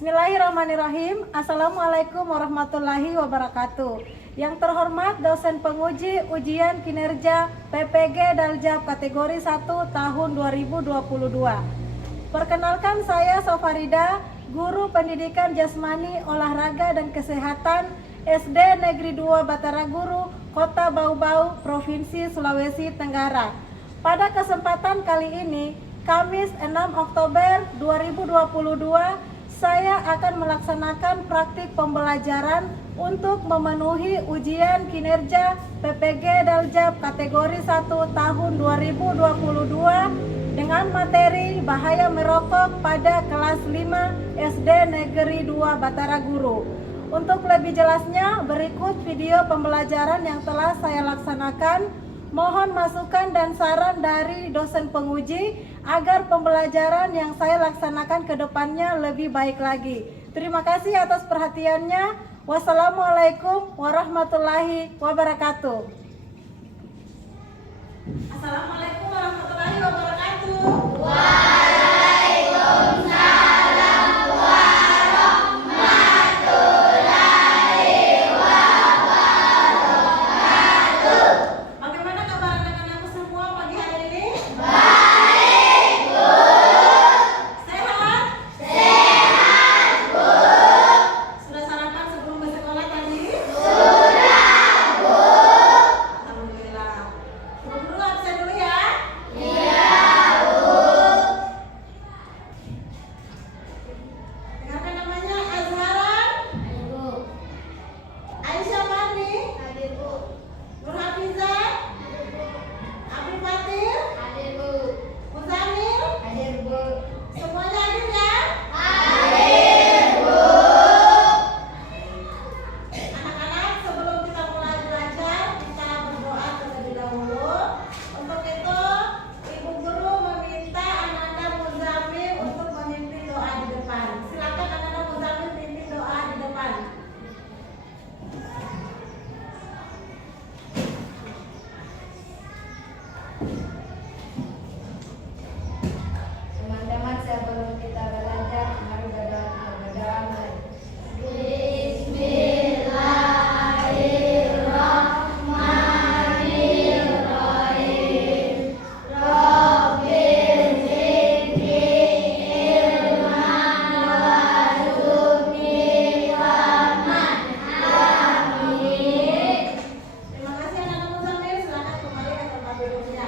Bismillahirrahmanirrahim. Assalamualaikum warahmatullahi wabarakatuh. Yang terhormat dosen penguji ujian kinerja PPG Daljab kategori 1 tahun 2022. Perkenalkan, saya Sofarida, guru pendidikan jasmani, olahraga dan kesehatan SD Negeri 2 Batara Guru, Kota Bau-Bau, Provinsi Sulawesi Tenggara. Pada kesempatan kali ini, Kamis 6 Oktober 2022, saya akan melaksanakan praktik pembelajaran untuk memenuhi ujian kinerja PPG Daljab kategori 1 tahun 2022 dengan materi bahaya merokok pada kelas 5 SD Negeri 2 Batara Guru. Untuk lebih jelasnya, berikut video pembelajaran yang telah saya laksanakan. Mohon masukan dan saran dari dosen penguji agar pembelajaran yang saya laksanakan ke depannya lebih baik lagi. Terima kasih atas perhatiannya. Wassalamualaikum warahmatullahi wabarakatuh. Assalamualaikum warahmatullahi wabarakatuh. Waalaikumsalam warahmatullahi wabarakatuh. Bagaimana kabar anak-anakku semua pagi hari ini? Baik, Bu. Sehat? Sehat, Bu. Sudah sarapan sebelum ke sekolah tadi? Sudah, Bu. Alhamdulillah. Dulu absen dulu ya? Iya, Bu. Dengarkan namanya Azhara. Hadir, Bu. Aisyah Marni. Hadir, Bu. Nur Hafizah. Hadir, Bu. Abdul Fatir. Hadir, Bu. Muzamil. Hadir, Bu. Semuanya hadir ya? Hadir, Bu. Anak-anak, sebelum kita mulai belajar, kita berdoa terlebih dahulu. Untuk itu, Ibu Guru meminta anak-anak Muzamil untuk memimpin doa di depan. Silakan anak-anak Muzamil pimpin doa di depan. Teman-teman, sebelum kita belajar, mari berdoa. Bismillahirrahmanirrahim. Rabbil zidni ilman warzuqni fahman. Amin. Terima kasih anak-anak Muzamil. Silakan kembali ke tempat duduknya.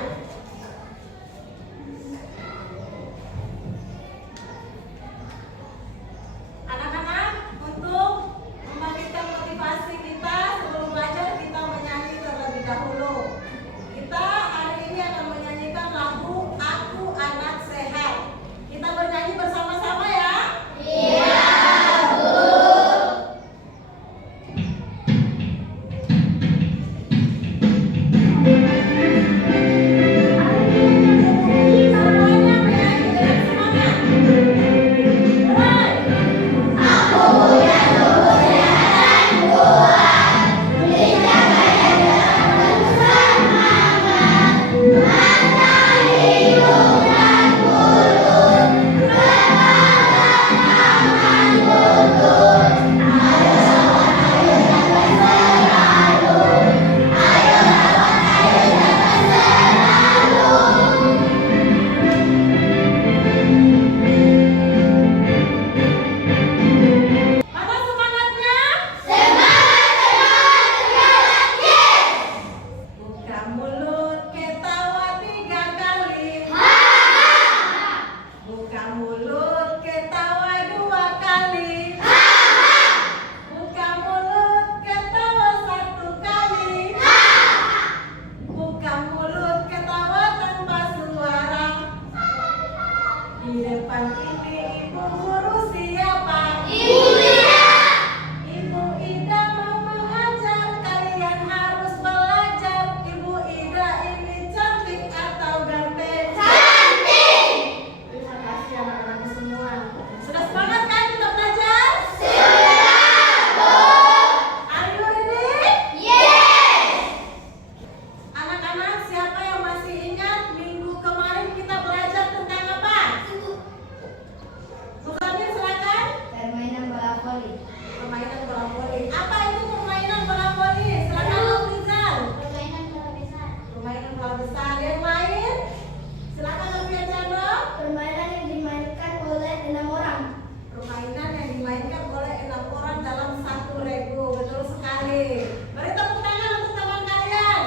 Beri tepuk tangan untuk teman kalian.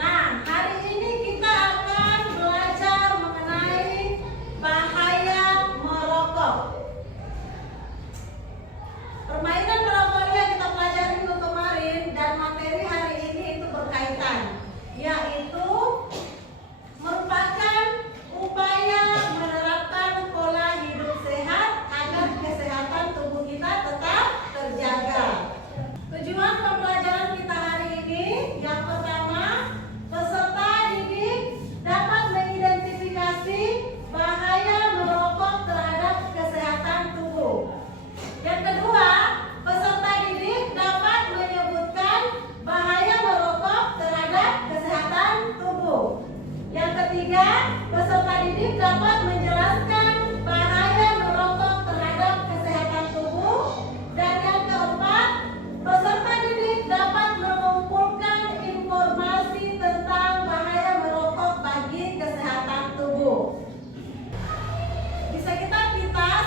Nah, hari ini kita akan belajar mengenai bahaya merokok. Permainan merokok yang kita pelajari minggu kemarin dan materi hari ini itu berkaitan, yaitu merupakan upaya menerapkan pola hidup sehat agar kesehatan tubuh kita tetap terjaga. Tujuan pembelajaran kita hari ini yang pertama, peserta didik dapat mengidentifikasi bahaya merokok terhadap kesehatan tubuh. Yang kedua, peserta didik dapat menyebutkan bahaya merokok terhadap kesehatan tubuh. Yang ketiga, peserta didik dapat menjelaskan bahaya merokok terhadap kesehatan tubuh. Dan yang keempat, peserta didik dapat mengumpulkan informasi tentang bahaya merokok bagi kesehatan tubuh. Bisa kita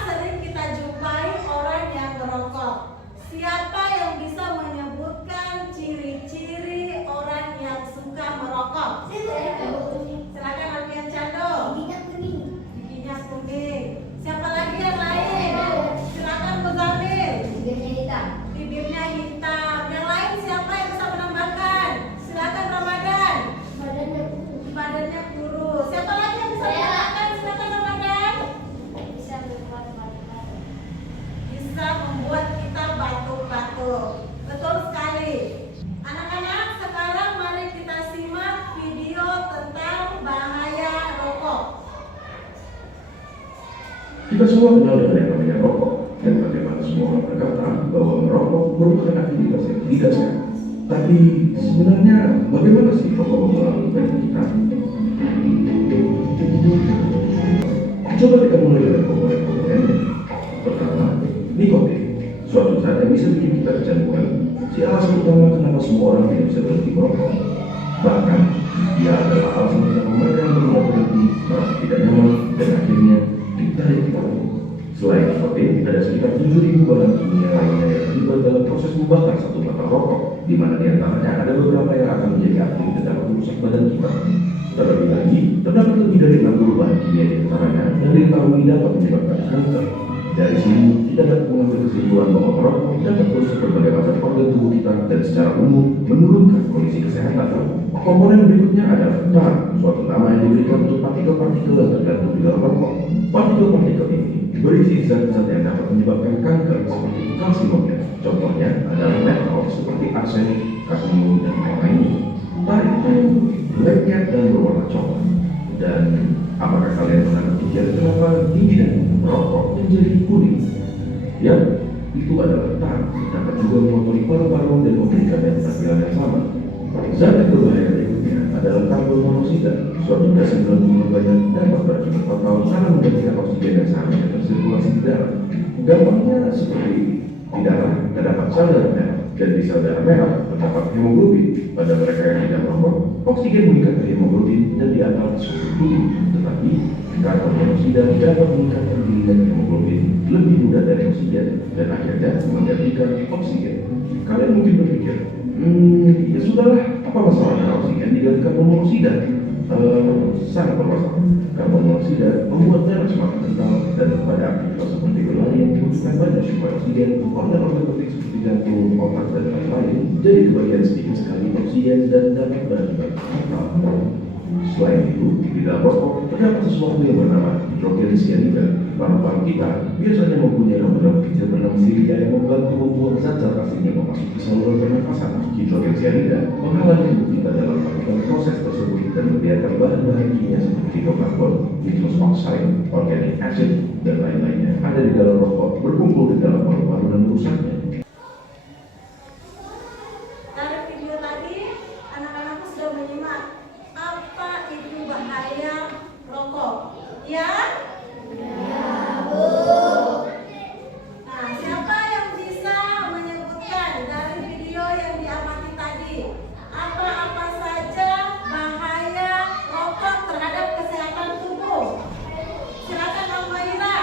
sering kita jumpai orang yang merokok. Siapa yang bisa menyebutkan ciri-ciri orang yang suka merokok? Silakan Alfian Cando. Giginya kuning. Siapa lagi yang lain? Silakan Muzamil. Bibirnya hitam. Yang lain siapa yang bisa menambahkan? Silakan Ramadan. Badannya kurus. Siapa lagi yang bisa menambahkan? Silakan Ramadan. Bisa membuat kita batuk-batuk. Betul sekali. Anak-anak, sekarang mari kita simak video tentang bahaya rokok. Kita semua kenal dengan yang namanya rokok, dan bagaimana semua orang berkata bahwa merokok merupakan aktivitas yang tidak sehat. Tapi sebenarnya bagaimana sih rokok mempengaruhi badan kita? Coba kita mulai dari komponen-komponennya. Pertama, nikotin, suatu zat yang bisa bikin kita kecanduan. Si alasan utama kenapa semua orang tidak bisa berhenti merokok. Bahkan, dia adalah alasan kenapa mereka yang berusaha berhenti merasa tidak nyaman dan akhirnya ditarik ke dalam. Selain nikotin, ada sekitar 7.000 bahan kimia lainnya yang terlibat dalam proses membakar satu batang rokok, di mana diantaranya ada beberapa yang akan menjadi aktif dan dapat merusak badan kita. Terlebih lagi, terdapat lebih dari 60 bahan kimia di antaranya yang diketahui dapat menyebabkan kanker. Dari sini, kita dapat mengambil kesimpulan bahwa merokok dapat merusak berbagai macam organ tubuh kita dan secara umum menurunkan kondisi kesehatan. Komponen berikutnya adalah tar, suatu nama yang diberikan untuk partikel-partikel yang tergantung di dalam rokok. Partikel-partikel ini berisi zat-zat yang dapat menyebabkan kanker seperti kalsium. Contohnya adalah metal seperti arsenik, kadmium, dan lainnya. Tar itu lengket dan berwarna coklat. Dan apakah kalian pernah berpikir kenapa gigi dan merokok menjadi kuning? Ya, itu adalah tar. Dapat juga mengotori paru-paru dan memberikan tampilan yang sama. Zat yang berbahaya berikutnya adalah karbon monoksida. Suatu gas yang mengandung banyak dapat berakibat fatal karena menggantikan oksigen yang seharusnya tersirkulasi di darah. Gampangnya seperti ini. Di darah terdapat sel darah merah, dan di sel darah merah terdapat hemoglobin. Pada mereka yang tidak merokok, oksigen meningkat ke hemoglobin dan diantar ke suhu tubuh. Tetapi karbon monoksida dapat meningkatkan gilingan hemoglobin lebih mudah dari oksigen dan akhirnya menggantikan oksigen. Kalian mungkin berpikir, ya sudahlah, apa masalahnya oksigen diganti karbon monoksida? Sangat bermasalah. Karbon monoksida membuat darah semakin kental dan pada aktivitas seperti berlari yang membutuhkan banyak suplai oksigen, organ-organ penting seperti jantung, otak, dan lain-lain jadi kebagian sedikit sekali oksigen dan dapat berakibat fatal. Selain itu, di dalam rokok terdapat sesuatu yang bernama hidrogen cyanida. Paru-paru kita biasanya mempunyai rongga kecil bernama silia yang membantu membuang zat-zat asing yang memasuki saluran pernafasan. Hidrogen cyanida menghalangi tubuh kita dalam melakukan proses tersebut dan membiarkan bahan-bahan kimia seperti hidrokarbon, nitrous oxide, organic acid, dan lain-lainnya ada di dalam rokok berkumpul di dalam paru-paru dan merusaknya. Dari video tadi, anak-anakku sudah menyimak apa itu bahaya rokok. Ya? Nah, siapa yang bisa menyebutkan dari video yang diamati tadi apa-apa saja bahaya rokok terhadap kesehatan tubuh? Silakan Om Maira.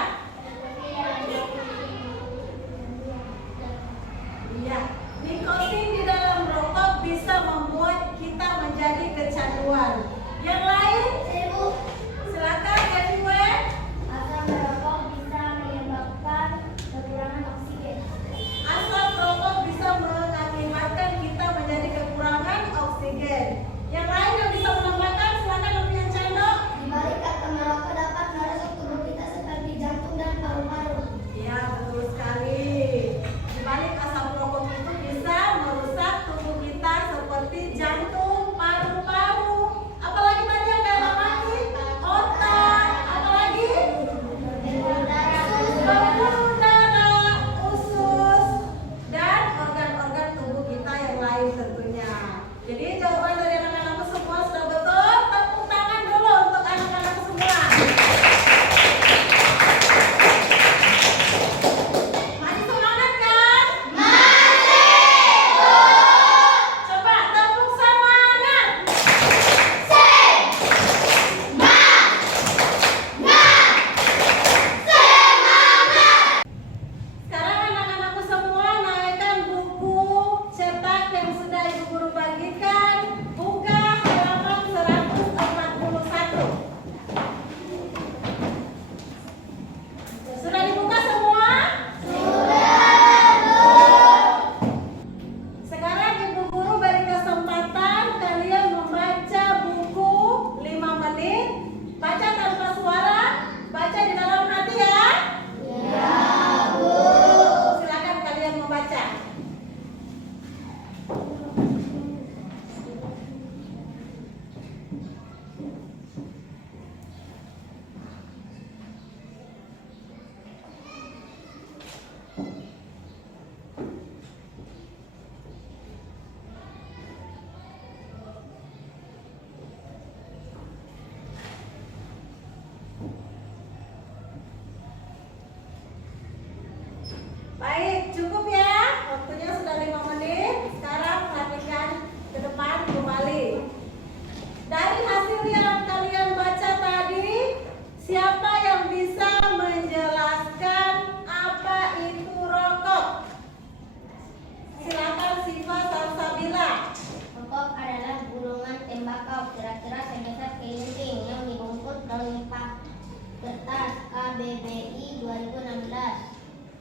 KBBI 2016.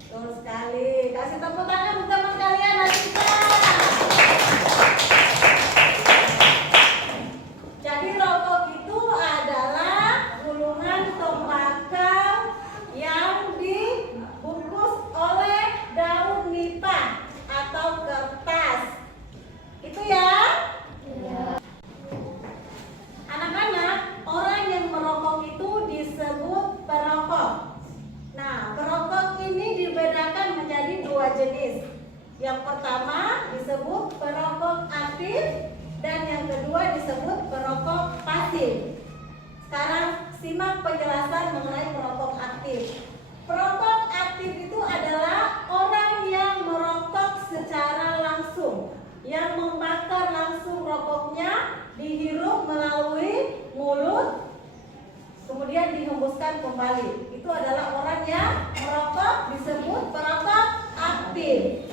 Betul sekali. Kasih tepuk tangan untuk teman kalian, Nasita. Jadi rokok itu adalah gulungan tembakau yang dibungkus oleh daun nipah atau kertas. Itu ya. Anak-anak, orang yang merokok itu disebut perokok. Nah, perokok ini dibedakan menjadi dua jenis. Yang pertama disebut perokok aktif dan yang kedua disebut perokok pasif. Sekarang simak penjelasan mengenai perokok aktif. Perokok aktif itu adalah orang yang merokok secara langsung, yang membakar langsung rokoknya, dihirup melalui mulut, kemudian dihembuskan kembali. Itu adalah orang yang merokok disebut perokok aktif.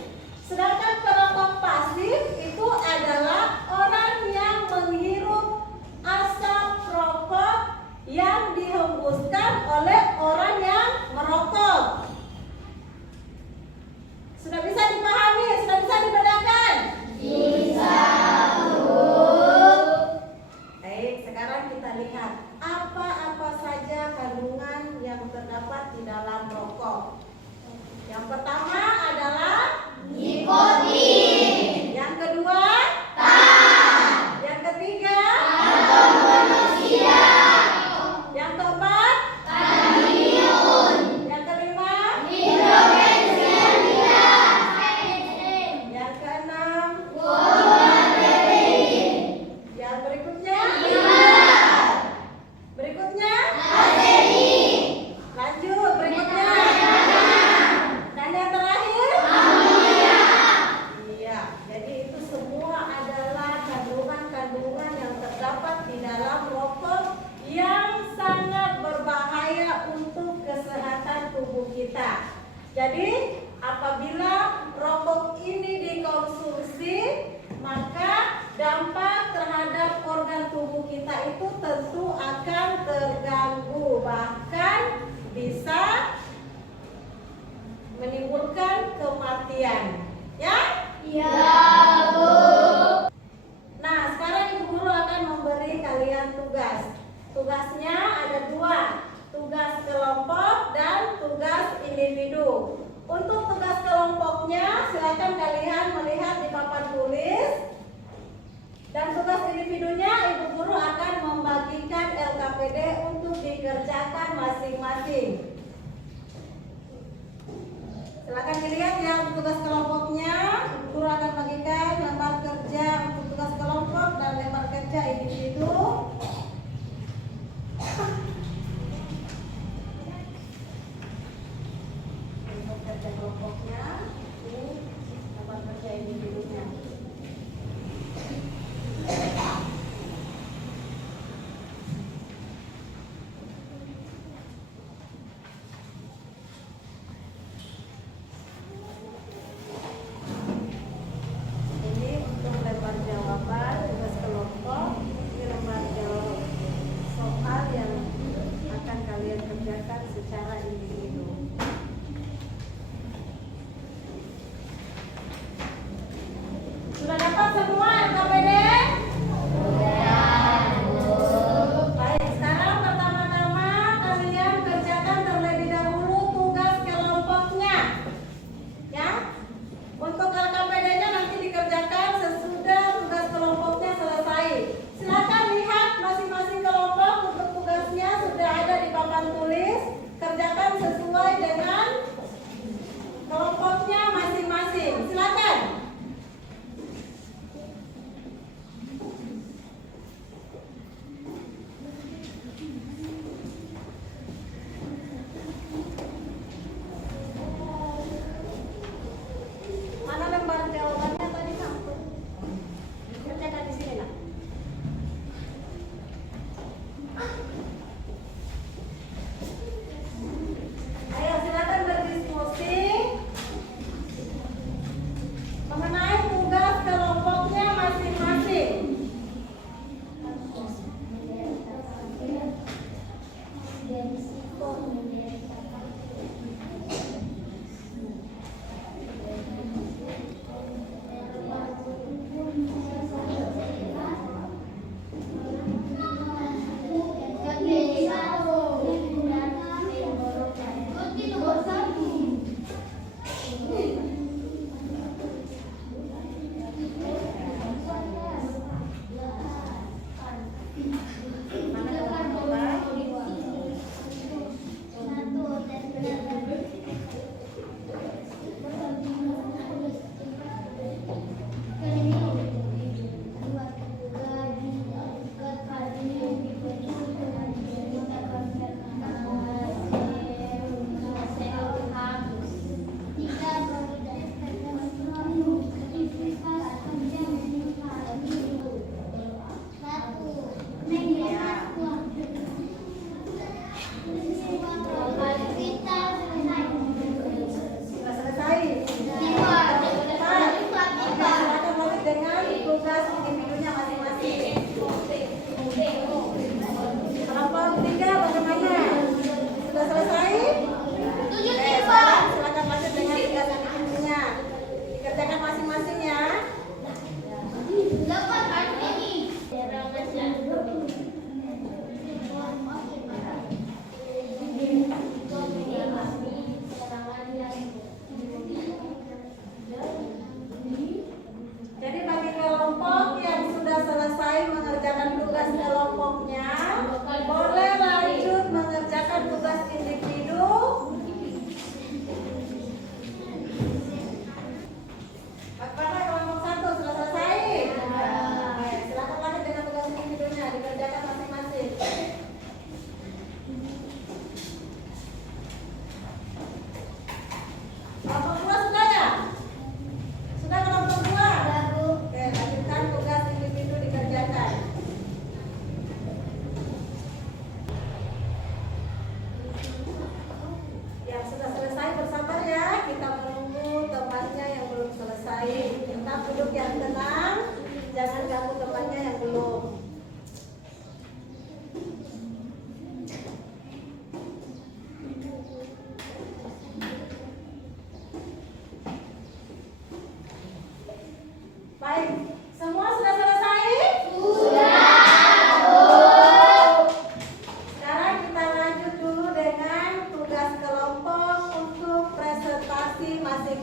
Sedangkan perokok pasif itu adalah orang yang menghirup asap rokok yang dihembuskan oleh orang yang merokok. Sudah bisa dipahami? Sudah bisa dibedakan? Bisa. Baik, sekarang kita lihat apa-apa saja kandungan yang terdapat di dalam rokok. Yang pertama adalah Nikotin. yang kedua, yang ketiga, Karbon monoksida. yang keempat, Kadmium. yang kelima, Hidrogen cyanida. yang keenam, Formaldehyde. yang berikutnya, berikutnya, Arsenik. lanjut berikutnya, dan yang terakhir, Amonia. iya. Jadi itu semua adalah kandungan-kandungan yang terdapat di dalam rokok yang sangat berbahaya untuk kesehatan tubuh kita. Jadi apabila rokok ini dikonsumsi, maka dampak terhadap organ tubuh kita itu tentu akan terganggu, bahkan bisa menimbulkan kematian. Ya? Ya, Bu. Nah, sekarang Ibu Guru akan memberi kalian tugas. Tugasnya ada dua, tugas kelompok dan tugas individu. Untuk tugas kelompoknya, silakan kalian melihat di papan tulis. Dan tugas individunya, Ibu Guru akan membagikan LKPD untuk dikerjakan masing-masing. Silakan dilihat ya untuk tugas kelompoknya. Ibu Guru akan bagikan lembar kerja untuk tugas kelompok dan lembar kerja individu. Lembar kerja kelompoknya, ini lembar kerja individunya.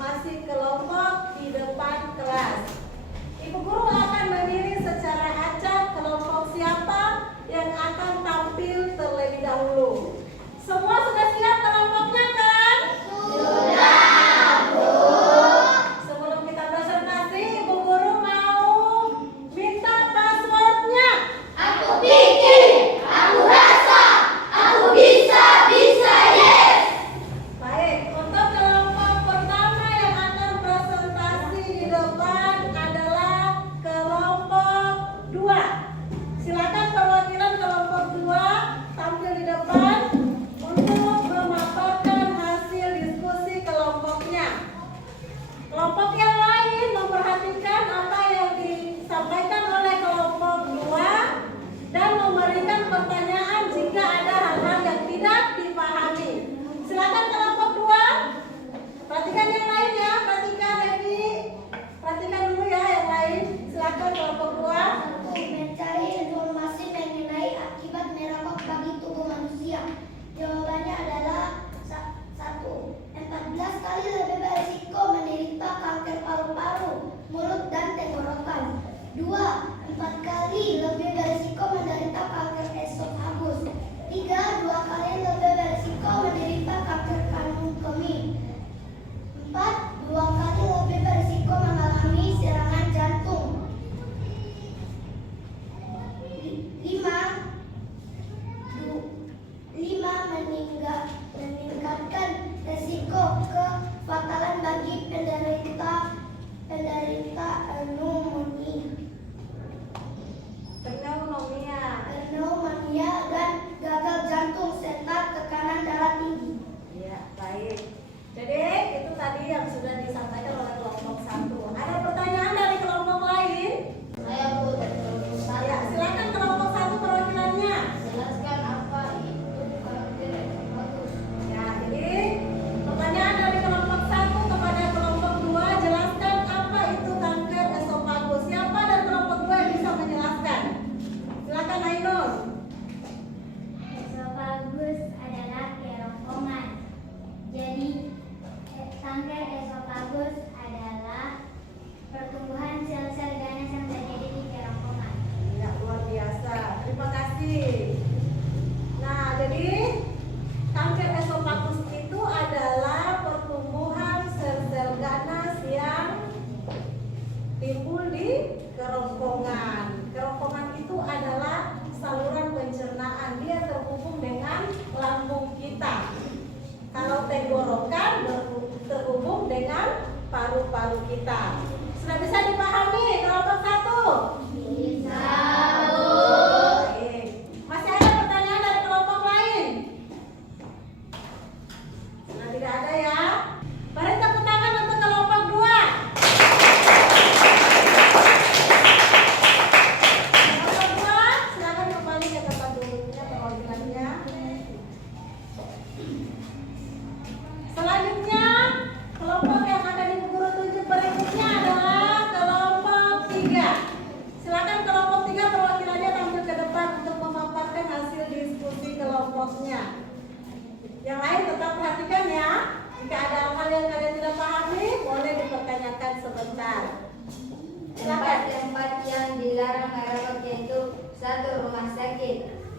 masing-masing kelompok di depan kelas. Ibu guru akan memilih secara acak kelompok siapa yang akan tampil terlebih dahulu. Semua sudah siap kelompoknya kan? Sudah, Bu. Sebelum kita presentasi, Ibu guru mau minta passwordnya. Aku pikir, aku rasa, aku bisa yes. Baik, untuk kelompok pertama yang akan presentasi di depan adalah kelompok 2. Silakan perwakilan kelompok 2 tampil di depan untuk memaparkan hasil diskusi kelompoknya. Kelompok yang lain memperhatikan apa yang disampaikan oleh kelompok 2 dan memberikan pertanyaan jika ada hal-hal yang tidak dipahami. Silakan kelompok 2. Perhatikan yang lain ya, perhatikan Evi. Perhatikan dulu ya yang lain. Silakan kelompok 2. Aku mencari informasi mengenai akibat merokok bagi tubuh manusia. Jawabannya adalah 1. 14 kali lebih berisiko menderita kanker paru-paru, mulut dan tenggorokan. 2. 4 kali lebih berisiko menderita kanker esofagus. 3. 2 kali lebih berisiko menderita kanker kandung kemih. 4. 2 kali lebih berisiko mengalami serangan jantung. 5. Meningkatkan resiko kefatalan bagi penderita pneumonia dan gagal jantung serta tekanan darah tinggi. Ya, baik. Jadi itu tadi yang sudah disampaikan oleh kelompok 1. Ada pertanyaan dari kelompok lain? Saya butuh Ya, silakan kelompok 1 perwakilannya. jelaskan apa itu kanker esofagus. Ya, jadi pertanyaan dari kelompok 1 kepada kelompok 2, jelaskan apa itu kanker esofagus. Siapa dan kelompok 2 yang bisa menjelaskan? Silakan Ainun. Esofagus adalah kerongkongan. Jadi kanker esofagus adalah pertumbuhan sel-sel ganas yang terjadi di kerongkongan. Ya, luar biasa. Terima kasih. Nah, jadi kanker esofagus itu adalah pertumbuhan sel-sel ganas yang timbul di kerongkongan. Kerongkongan itu adalah saluran pencernaan. Dia terhubung dengan lambung kita. Kalau tenggorokan terhubung dengan paru-paru kita. Sudah bisa dipahami kelompok 1? Bisa, Baik. Masih ada pertanyaan dari kelompok lain? Sudah tidak ada ya? Beri tepuk tangan untuk kelompok 2. Kelompok 2, silakan kembali ke tempat duduknya perwakilannya. Selanjutnya, kelompok yang akan Ibu Guru tunjuk berikutnya adalah kelompok 3. Silakan kelompok 3 perwakilannya tampil ke depan untuk memaparkan hasil diskusi kelompoknya. Yang lain tetap perhatikan ya. Jika ada hal yang kalian tidak pahami, boleh dipertanyakan sebentar. Silakan. tempat yang dilarang merokok yaitu 1. Rumah sakit,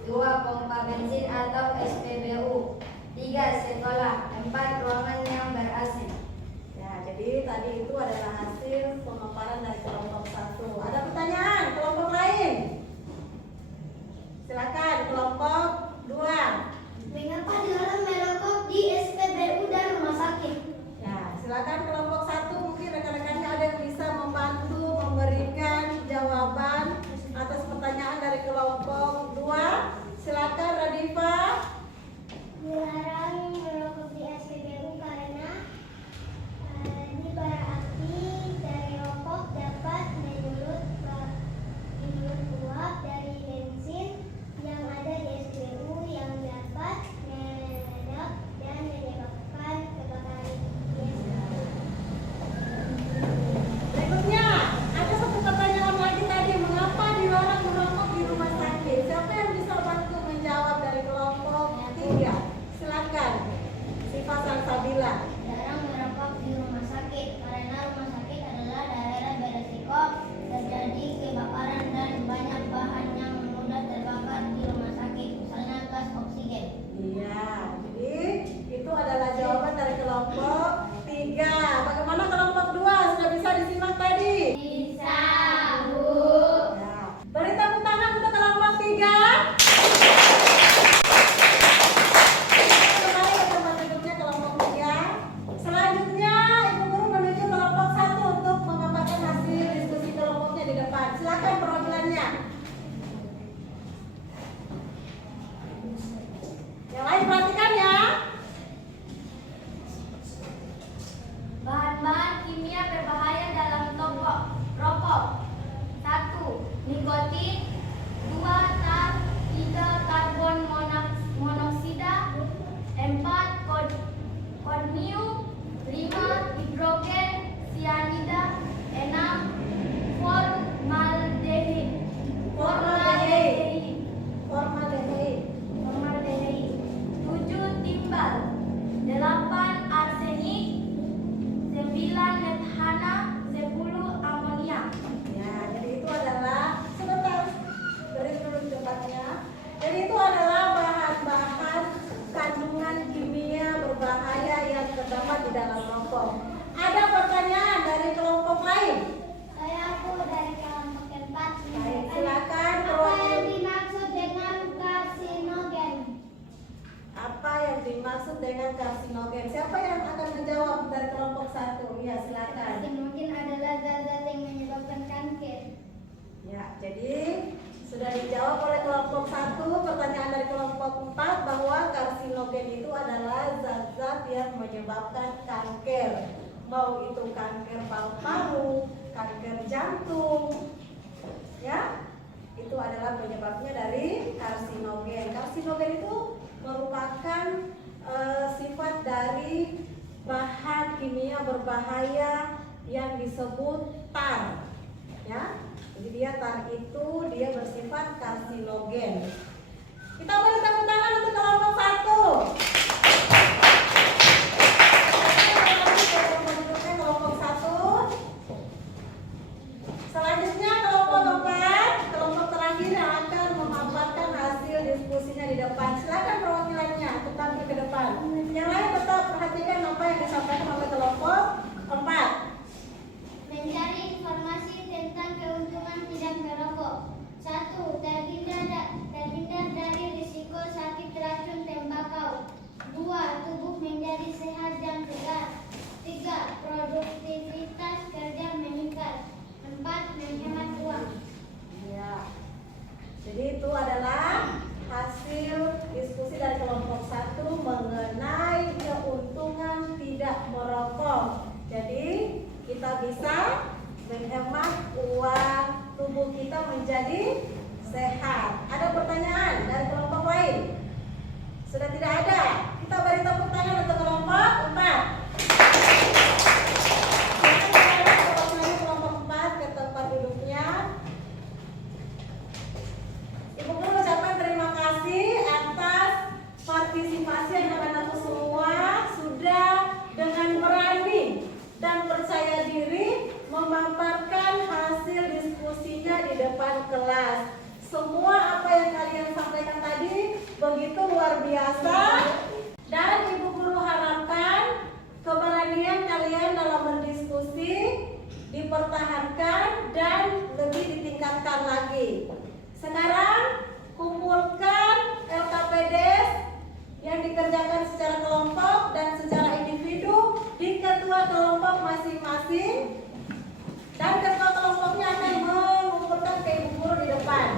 2. Pompa bensin atau SPBU, 3. Sekolah, 4. Ruangan yang ber-AC. Ya, jadi tadi itu adalah hasil pemaparan dari kelompok 1. Ada pertanyaan kelompok lain? Silakan kelompok 2. Mengapa dilarang merokok di SPBU dan rumah sakit? Ya, silakan kelompok 1, mungkin rekan-rekannya ada yang bisa membantu memberikan jawaban atas pertanyaan dari kelompok 2. Silakan Radifa. Dilarang merokok di SPBU dalam kelompok. Ada pertanyaan dari kelompok lain? Aku dari kelompok 4. Baik, silakan. Apa yang dimaksud dengan karsinogen? Apa yang dimaksud dengan karsinogen? Siapa yang akan menjawab dari kelompok 1? Ya, silakan. Mungkin adalah zat-zat yang menyebabkan kanker. Ya, jadi sudah dijawab oleh kelompok 1. Pertanyaan dari kelompok 4 bahwa karsinogen itu adalah zat-zat yang menyebabkan kanker. Mau itu kanker paru-paru, kanker jantung, ya, itu adalah penyebabnya dari karsinogen. Karsinogen itu merupakan sifat dari bahan kimia berbahaya yang disebut tar, ya. Jadi tar itu dia bersifat karsinogen. Kita beri tepuk tangan untuk kelompok 1. Kelompok 1. Selanjutnya kelompok 4, kelompok terakhir yang akan memaparkan hasil diskusinya di depan. Silakan perwakilannya untuk tampil ke depan. Yang lain tetap perhatikan apa yang disampaikan oleh kelompok 4. Mencari informasi tentang keuntungan tidak merokok. 1. Terhindar dari risiko sakit racun tembakau. 2. Tubuh menjadi sehat dan segar. 3. Produktivitas kerja meningkat. 4. Menghemat uang. Ya. Jadi itu adalah hasil diskusi dari kelompok 1 mengenai keuntungan tidak merokok. Jadi kita bisa menghemat uang, tubuh kita menjadi sehat. Ada pertanyaan dari kelompok lain? Sudah tidak ada. Kita beri tepuk tangan untuk kelompok 4. Kelompok 4 ke tempat duduknya. Ibu guru ucapkan terima kasih atas partisipasi anak-anak semua sudah dengan berani dan percaya diri memaparkan hasil diskusinya di depan kelas. Semua apa yang kalian sampaikan tadi begitu luar biasa, dan ibu guru harapkan keberanian kalian dalam berdiskusi dipertahankan dan lebih ditingkatkan lagi. Sekarang kumpulkan LKPD yang dikerjakan secara kelompok dan secara individu di ketua kelompok masing-masing, dan ketua kelompoknya akan mengumpulkan ke ibu guru di depan.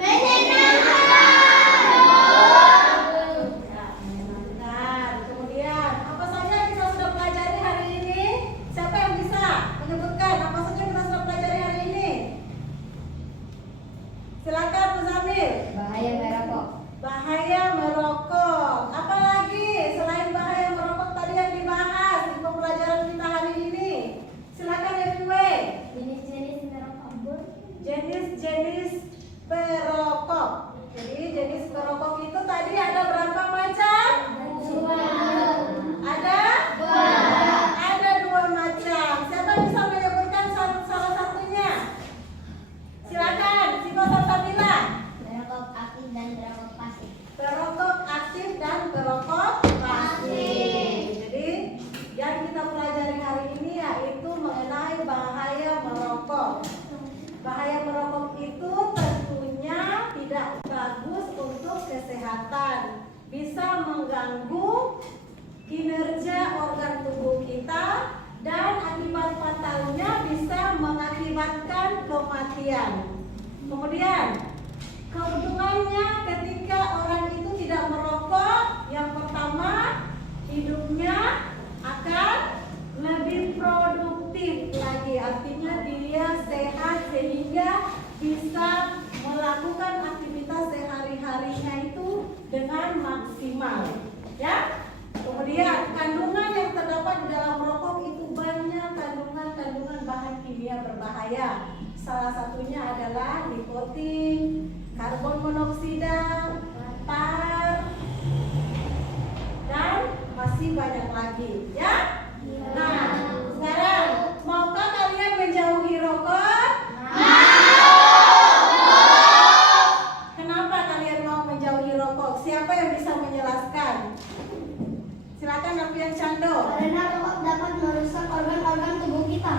Ya, menyenangkan. Kemudian, apa saja yang kita sudah pelajari hari ini? Siapa yang bisa menyebutkan apa saja yang kita sudah pelajari hari ini? Silakan Muzamil. Bahaya merokok. Bahaya merokok. Apa lagi selain bahaya merokok tadi yang dibahas di pembelajaran kita hari ini? Silakan FW. Jenis-jenis merokok. Jenis-jenis perokok. Jadi jenis perokok itu tadi ada berapa macam? Ada? Ada 2 macam. Siapa yang bisa menyebutkan salah satunya? Silakan, Siko Salsabila. Merokok aktif dan merokok pasif. Perokok aktif dan perokok pasif. Jadi yang kita pelajari hari ini yaitu mengenai bahaya merokok. Bahaya merokok itu tentunya tidak bagus untuk kesehatan. Bisa mengganggu kinerja organ tubuh kita dan akibat fatalnya bisa mengakibatkan kematian. Kemudian keuntungannya ketika orang itu tidak merokok, yang pertama hidupnya akan lebih produktif lagi, artinya dia sehat sehingga bisa melakukan aktivitas sehari-harinya itu dengan maksimal, ya. Kemudian kandungan yang terdapat di dalam rokok itu banyak kandungan bahan kimia berbahaya. Salah satunya adalah nikotin, karbon monoksida, tar, dan masih banyak lagi, ya. Nah, sekarang maukah kalian menjauhi rokok? Kenapa kalian mau menjauhi rokok? Siapa yang bisa menjelaskan? Silakan Alfian Cando. Karena rokok dapat merusak organ-organ tubuh kita.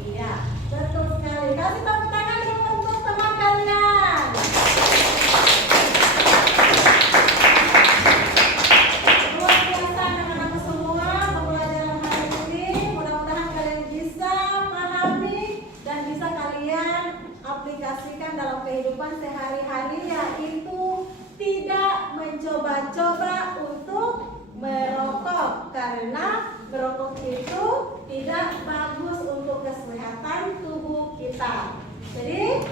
Iya, betul sekali. Kasih tepuk tangan dulu untuk teman kalian. Luar biasa anak-anak semua pembelajaran hari ini. Mudah-mudahan kalian bisa pahami dan bisa kalian aplikasikan dalam kehidupan sehari-hari, yaitu tidak mencoba-coba untuk merokok karena merokok itu tidak bagus untuk kesehatan tubuh kita. Jadi